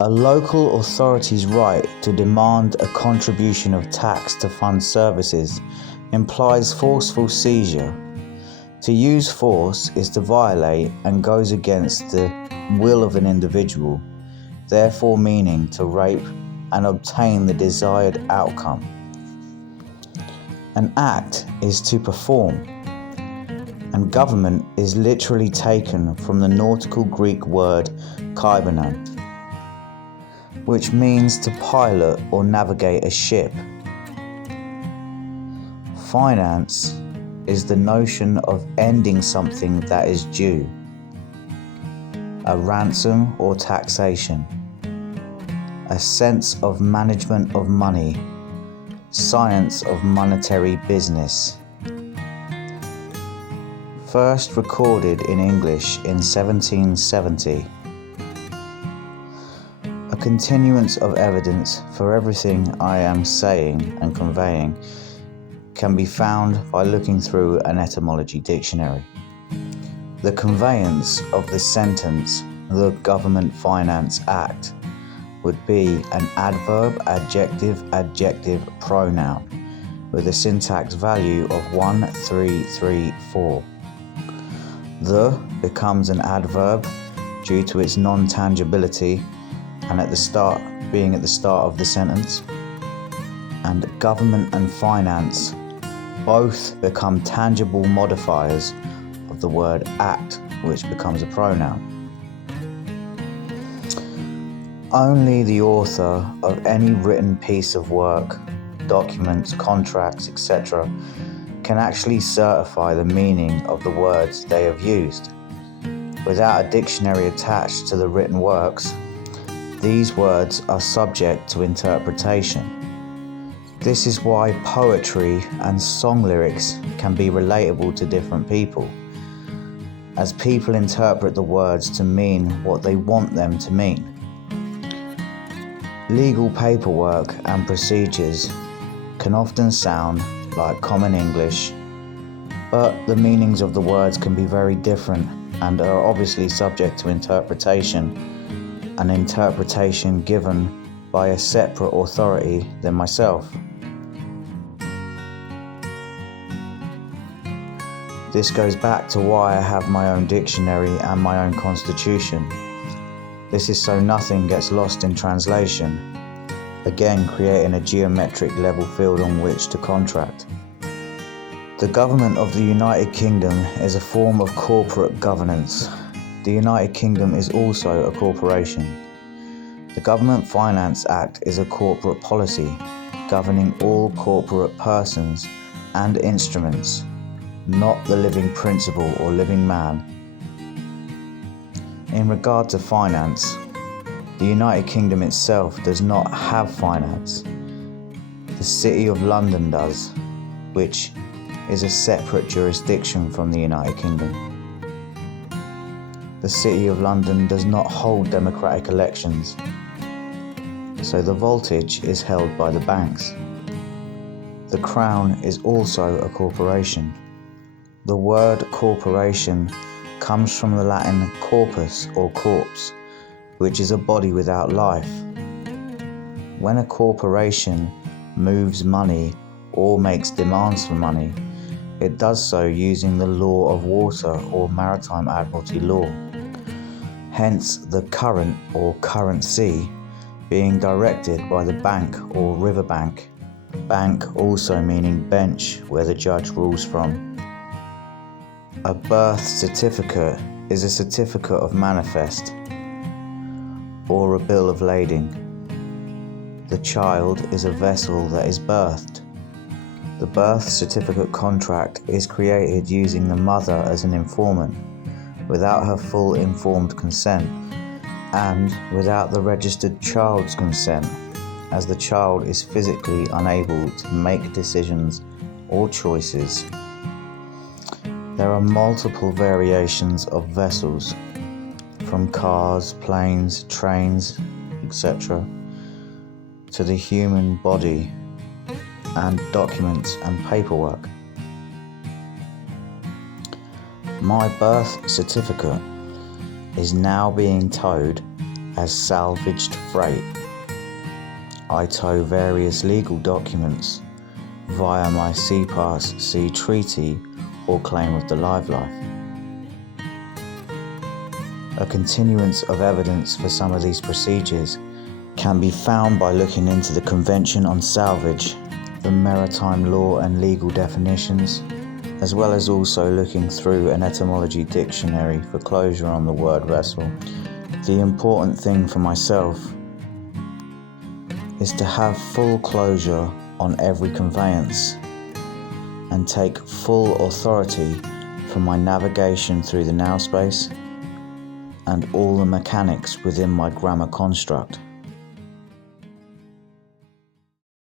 A local authority's right to demand a contribution of tax to fund services implies forceful seizure. To use force is to violate and goes against the will of an individual, therefore meaning to rape and obtain the desired outcome. An act is to perform, and government is literally taken from the nautical Greek word kaibanon, which means to pilot or navigate a ship. Finance is the notion of ending something that is due, a ransom or taxation, a sense of management of money, science of monetary business. First recorded in English in 1770. A continuance of evidence for everything I am saying and conveying can be found by looking through an etymology dictionary. The conveyance of the sentence, the Government Finance Act, would be an adverb, adjective, pronoun with a syntax value of 1334. The becomes an adverb due to its non-tangibility and being at the start of the sentence. And government and finance both become tangible modifiers of the word act, which becomes a pronoun. Only the author of any written piece of work, documents, contracts, etc., can actually certify the meaning of the words they have used. Without a dictionary attached to the written works, these words are subject to interpretation. This is why poetry and song lyrics can be relatable to different people, as people interpret the words to mean what they want them to mean. Legal paperwork and procedures can often sound like common English, but the meanings of the words can be very different and are obviously subject to interpretation, an interpretation given by a separate authority than myself. This goes back to why I have my own dictionary and my own constitution. This is so nothing gets lost in translation, again creating a geometric level field on which to contract. The government of the United Kingdom is a form of corporate governance. The United Kingdom is also a corporation. The Government Finance Act is a corporate policy governing all corporate persons and instruments, not the living principle or living man. In regard to finance, the United Kingdom itself does not have finance. The City of London does, which is a separate jurisdiction from the United Kingdom. The City of London does not hold democratic elections, so the voltage is held by the banks. The Crown is also a corporation. The word corporation comes from the Latin corpus or corpse, which is a body without life. When a corporation moves money or makes demands for money, it does so using the law of water or maritime admiralty law. Hence the current or currency being directed by the bank or river bank. Bank also meaning bench where the judge rules from. A birth certificate is a certificate of manifest or a bill of lading. The child is a vessel that is birthed. The birth certificate contract is created using the mother as an informant, without her full informed consent, and without the registered child's consent, as the child is physically unable to make decisions or choices. There are multiple variations of vessels, from cars, planes, trains, etc., to the human body and documents and paperwork. My birth certificate is now being towed as salvaged freight. I tow various legal documents via my C-Pass C treaty or claim of the live life. A continuance of evidence for some of these procedures can be found by looking into the Convention on Salvage, the maritime law and legal definitions, as well as also looking through an etymology dictionary for closure on the word vessel. The important thing for myself is to have full closure on every conveyance and take full authority for my navigation through the now space and all the mechanics within my grammar construct.